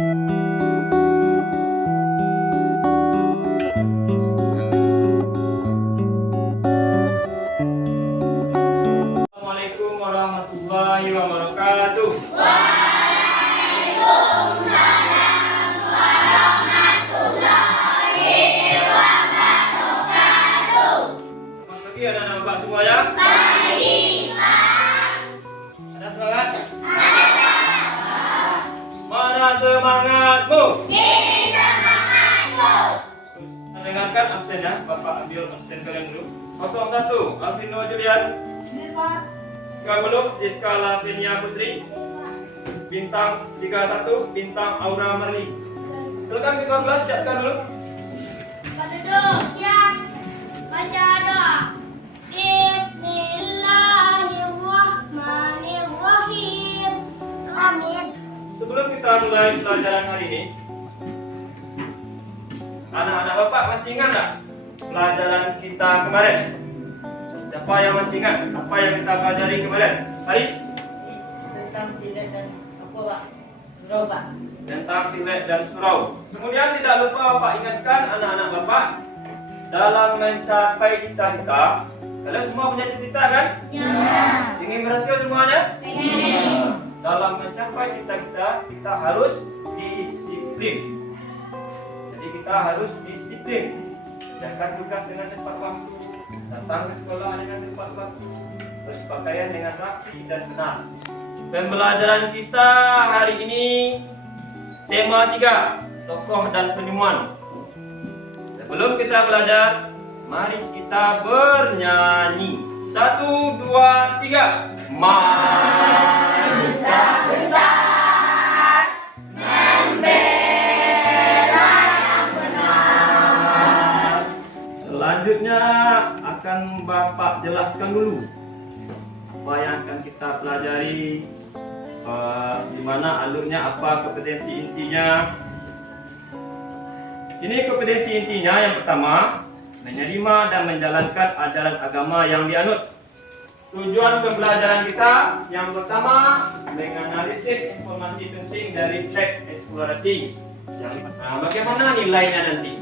Assalamualaikum warahmatullahi wabarakatuh. Waalaikumsalam warahmatullahi wabarakatuh. Selamat pagi anak-anak Bapak semuanya. Pagi, Pak. Ada semangat? Ada. Mana semangatmu? Ini semangatmu. Dengarkan absen ya. Bapak ambil absen kalian dulu. 01 Alvino Julian. Pak. 30 Jiska Lavinia Putri. Bintang 31 Bintang Aura Merli. Silakan di kelas siapkan dulu. Duduk, siap. Baca doa. Bismillahirrahmanirrahim. Amin. Sebelum kita mulai pelajaran hari ini, anak-anak Bapak masih ingat nggak pelajaran kita kemarin? Siapa yang masih ingat apa yang kita pelajari kemarin? Hari? Tentang silet dan apa Pak? Surau Pak. Tentang silet dan surau. Kemudian tidak lupa Bapak ingatkan anak-anak Bapak dalam mencapai cita-cita. Kalian semua punya cita-cita kan? Ya. Ingin berhasil semuanya? Pengen. Dalam mencapai cita-cita kita harus disiplin. Jadi kita harus disiplin. Kerjakan tugas dengan tepat waktu, datang ke sekolah dengan tepat waktu, berpakaian dengan rapi dan benar. Pembelajaran kita hari ini tema 3, tokoh dan penemuan. Sebelum kita belajar, mari kita bernyanyi. 1, 2, 3. Mari kita Bentar, membela yang benar. Selanjutnya akan Bapak jelaskan dulu apa yang akan kita pelajari, di mana alurnya, apa kompetensi intinya. Ini kompetensi intinya yang pertama, menerima dan menjalankan ajaran agama yang dianut. Tujuan pembelajaran kita yang pertama, menganalisis informasi penting dari teks eksplorasi. Bagaimana nilainya nanti?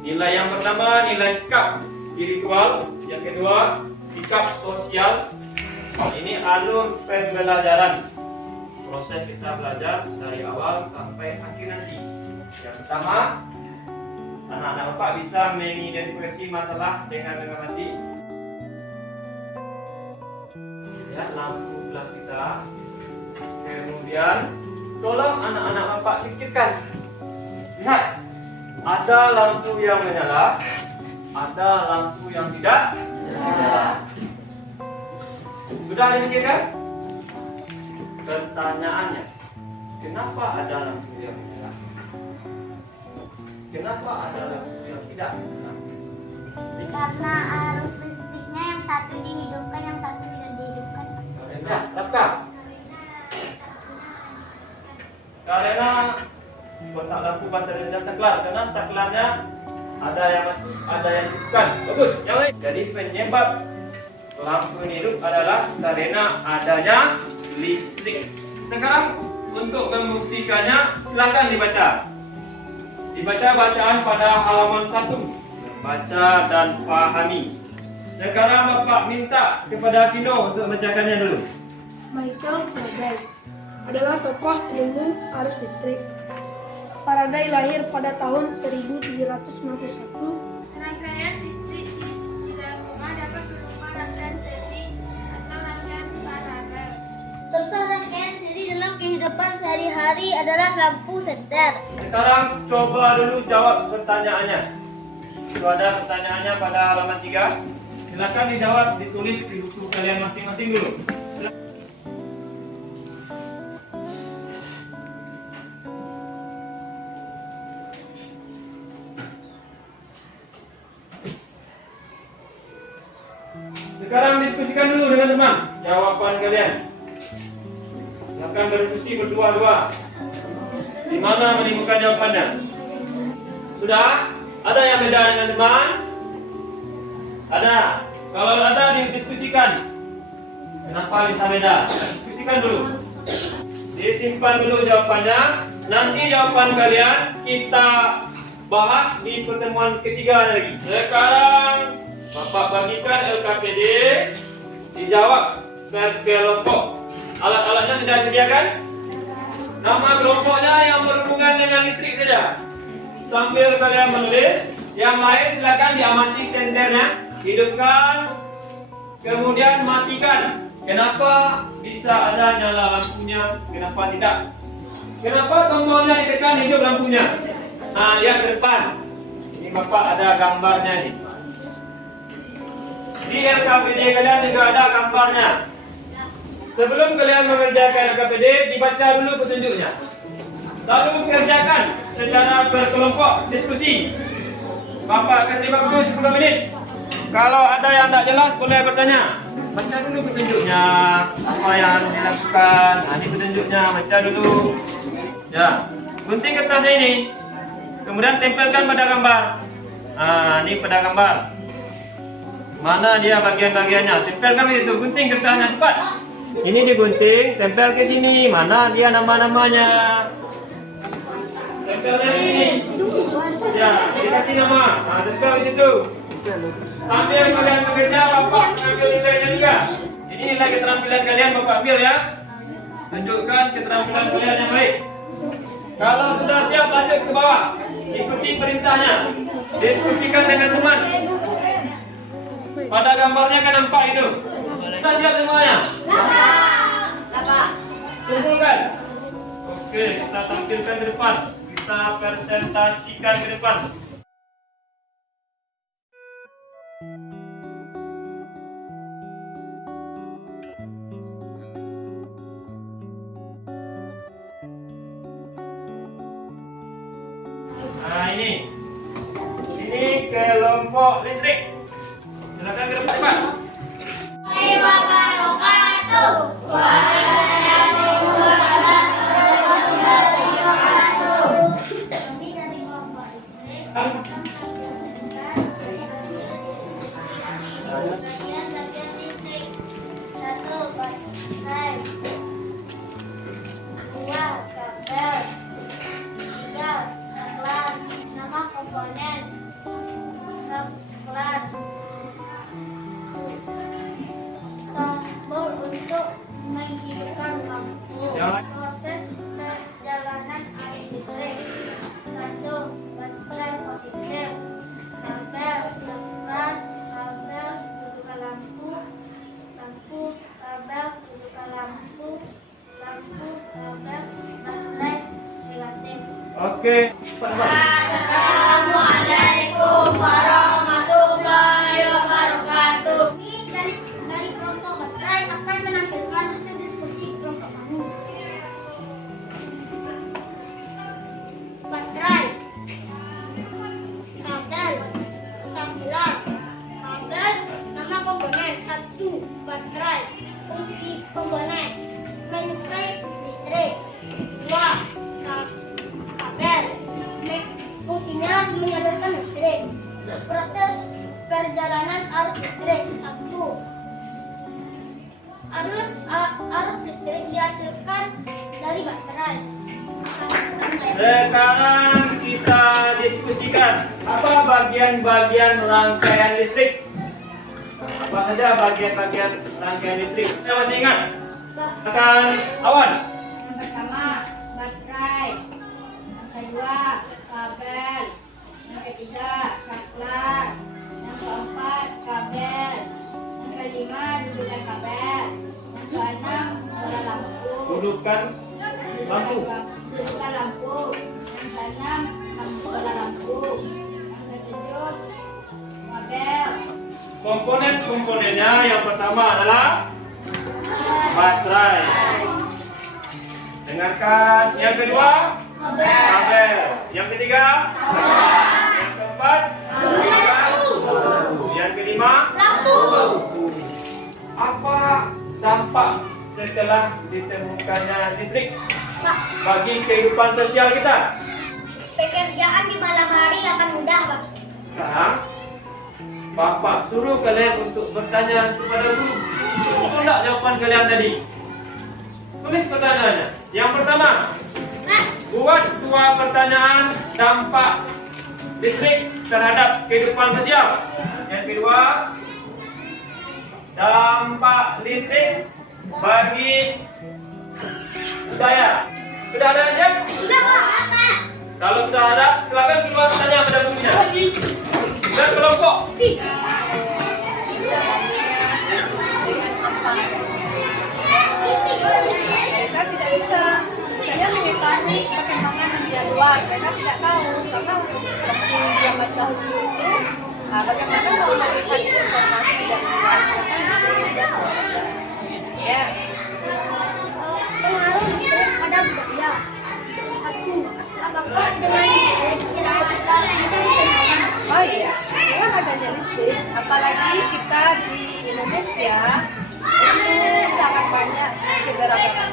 Nilai yang pertama, nilai sikap spiritual. Yang kedua, sikap sosial. Ini alur pembelajaran. Proses kita belajar dari awal sampai akhir nanti. Yang pertama, anak-anak Bapak bisa mengidentifikasi masalah dengan mengamati. Lihat lampu kelas kita. Kemudian, tolong anak-anak Bapak pikirkan. Lihat, ada lampu yang menyala, ada lampu yang tidak menyala. Sudah dipikirkan? Pertanyaannya, kenapa ada lampu yang menyala? Kenapa ada lampu yang tidak menyala? Karena arus listriknya yang satu dihidupkan, yang satu tidak dihidupkan. Ya, lapkah? Karena kotak lampu bahasa Indonesia saklar, karena saklarnya ada yang mati, ada yang hidupkan. Bagus. Yang lain. Jadi penyebab lampu ini hidup adalah karena adanya listrik. Sekarang untuk membuktikannya silakan dibaca. Dibaca bacaan pada halaman 1. Baca dan pahami. Sekarang Bapak minta kepada Kino untuk membacakannya dulu. Michael Faraday adalah tokoh ilmu arus listrik. Faraday lahir pada tahun 1791. Rangkaian listrik di dalam rumah dapat berupa rangkaian seri atau rangkaian paralel. Contoh rangkaian seri dalam kehidupan sehari-hari adalah lampu senter. Sekarang coba dulu jawab pertanyaannya. Itu ada pertanyaannya pada halaman 3. Silakan dijawab, ditulis di buku kalian masing-masing dulu. Sekarang diskusikan dulu dengan teman jawaban kalian. Silakan berdiskusi berdua-dua. Di mana menemukan jawabannya? Sudah? Ada yang beda dengan teman? Ada. Kalau ada didiskusikan. Kenapa bisa beda? Diskusikan dulu. Disimpan dulu jawabannya. Nanti jawaban kalian kita bahas di pertemuan ketiga lagi. Sekarang Bapak bagikan LKPD, dijawab per kelompok. Alat-alatnya sudah disediakan? Nama kelompoknya yang berhubungan dengan listrik saja. Sambil kalian menulis, yang lain silakan diamati senternya, hidupkan, kemudian matikan. Kenapa bisa ada nyala lampunya? Kenapa tidak? Kenapa tombolnya ditekan hidup lampunya? Nah, lihat ke depan. Ini Bapak ada gambarnya nih. Di LKPD kalian juga ada gambarnya. Sebelum kalian mengerjakan LKPD, dibaca dulu petunjuknya. Lalu kerjakan secara berkelompok diskusi. Bapak kasih waktu 10 menit. Kalau ada yang tak jelas boleh bertanya. Baca dulu petunjuknya. Apa yang dilakukan? Ini petunjuknya. Baca dulu. Ya, gunting kertasnya ini. Kemudian tempelkan pada gambar. Ini pada gambar. Mana dia bagian-bagiannya? Tempelkan itu. Gunting kertasnya cepat. Ini digunting, tempel ke sini. Mana dia nama-namanya? Tempel dari sini. Ya, dikasih nama. Tempel di situ. Sambil kalian bekerja, Bapak ambil nilainya juga. Ini nilai keterampilan kalian, Bapak ambil ya. Tunjukkan keterampilan kalian yang baik. Kalau sudah siap, lanjut ke bawah. Ikuti perintahnya. Diskusikan dengan teman. Pada gambarnya kan nampak itu. Kita siap semuanya? Kumpulkan. Oke, kita tampilkan ke depan. Kita presentasikan ke depan. Nah, ini kelompok listrik. Silakan ke depan, Pak. Kami dari kelompok listrik bagian listrik. 1. Baterai. 2. Kabel. 3. Saklar. Nama komponen. Saklar. Tombol untuk menghidupkan lampu. Proses perjalanan arus listrik. 1. Baterai positif. Kabel. Saklar. Kabel. Dudukan lampu. Lampu. Kabel. Dudukan lampu. Lampu. Kabel. Baterai. Negatif. Oke, Pak. Assalamualaikum warahmatullahi wabarakatuh. Ini dari kelompok baterai akan menampilkan hasil diskusi kelompok kami. Baterai, kabel, saklar, kabel, nama komponen. 1. Baterai, fungsi komponen, menyuplai listrik. 2. Kabel, fungsinya menyalurkan listrik. Proses perjalanan arus listrik. 1. Arus listrik dihasilkan dari baterai. Sekarang kita diskusikan apa bagian-bagian rangkaian listrik. Apa saja bagian-bagian rangkaian listrik? Saya masih ingat. Akan Awan. Yang pertama baterai, yang kedua kabel, yang ketiga saklar, yang keempat kabel, yang kelima dudukan kabel, yang keenam bola lampu, Dudukan lampu. dudukan lampu, yang keenam bola lampu, yang ketujuh kabel. Komponen-komponennya yang pertama adalah baterai. Dengarkan. Yang kedua, kabel. Yang ketiga, yang keempat, yang kelima, Lampu. apa dampak setelah ditemukannya listrik bagi kehidupan sosial kita? Pekerjaan di malam hari akan mudah, Pak. Sekarang Bapak suruh kalian untuk bertanya kepada guru. Betul tak jawaban kalian tadi? Tulis pertanyaannya. Yang pertama, buat 2 pertanyaan dampak listrik terhadap kehidupan sosial. Yang kedua, dampak listrik bagi budaya. Sudah ada siap? Sudah, Pak. Kalau sudah ada, silakan keluar tanya pada bukunya. Dan kelompok. Mereka tidak bisa misalnya mengetahui perkembangan dunia luar. Mereka tidak tahu karena waktu zaman dahulu itu bagaimana mau melihat informasi dan ya. Pengaruh listrik pada budaya. 1. Apakah dengan listrik kita bisa kehilangan? Oh iya, dengan adanya listrik, apalagi kita di Indonesia itu sangat banyak keberagaman.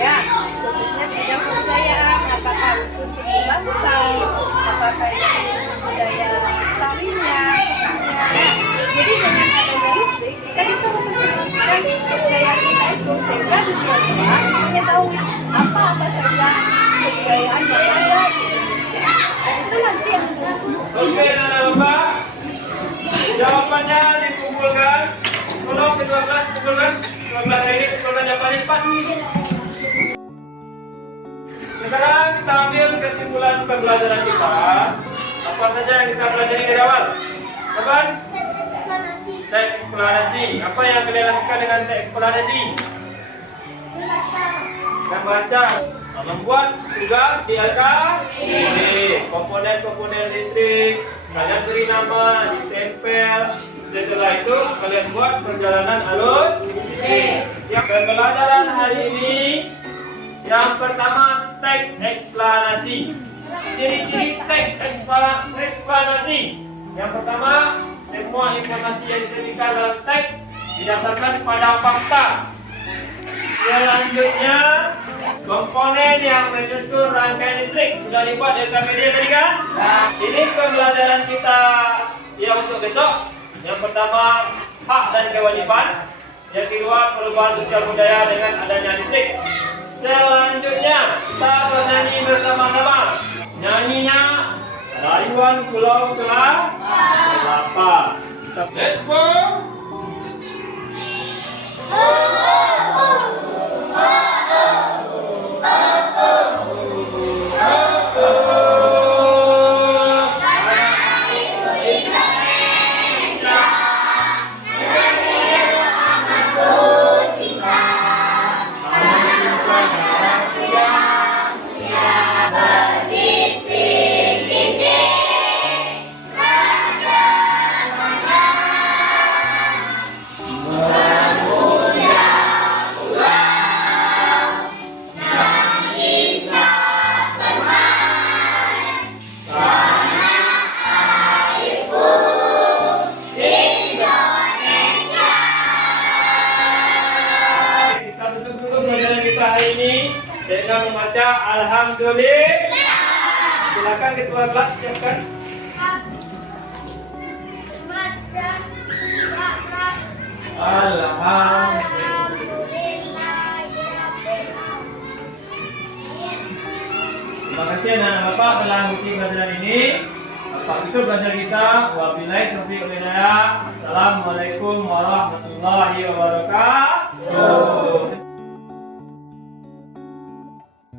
Ya, khususnya di bidang kebudayaan, apakah itu suku bangsa, apakah itu budaya Betawinya, sukanya. Jadi dengan adanya listrik, kita bisa memperkenalkan kebudayaan kita itu sehingga dunia luar mengetahui apa saja kebudayaan yang ada di Indonesia. Dan itu nanti yang Oke, anak-anak, jawabannya dikumpulkan. Tolong kedua kelas kumpulkan. Kedua kelas ini kumpulkan jawabannya cepat. Sekarang kita ambil kesimpulan pembelajaran kita. Apa saja yang kita pelajari dari awal? Kapan? Teks eksplorasi. Apa yang kalian lakukan dengan teks eksplorasi? Membaca, membuat tugas di LKB. Komponen-komponen listrik kalian beri nama, ditempel. Setelah itu kalian buat perjalanan alus listrik. Yang pembelajaran hari ini yang pertama teks eksplanasi. Ciri-ciri teks eksplanasi. Yang pertama, semua informasi yang disebutkan dalam teks didasarkan pada fakta. Selanjutnya, komponen yang menyusun rangkaian listrik sudah dibuat LKPD tadi kan? Ini pembelajaran kita yang untuk besok. Yang pertama, hak dan kewajiban. Yang kedua, perubahan sosial budaya dengan adanya listrik. Selanjutnya, kita bernyanyi bersama-sama. Nyanyinya Rayuan Pulau Kelapa. Let's go! Hari ini dengan membaca Alhamdulillah. Silakan ketua kelas siapkan. Terima kasih anak-anak Bapak telah mengikuti pelajaran ini. Bapak itu belajar kita. Wabillahi taufiq wal hidayah. Assalamualaikum warahmatullahi wabarakatuh.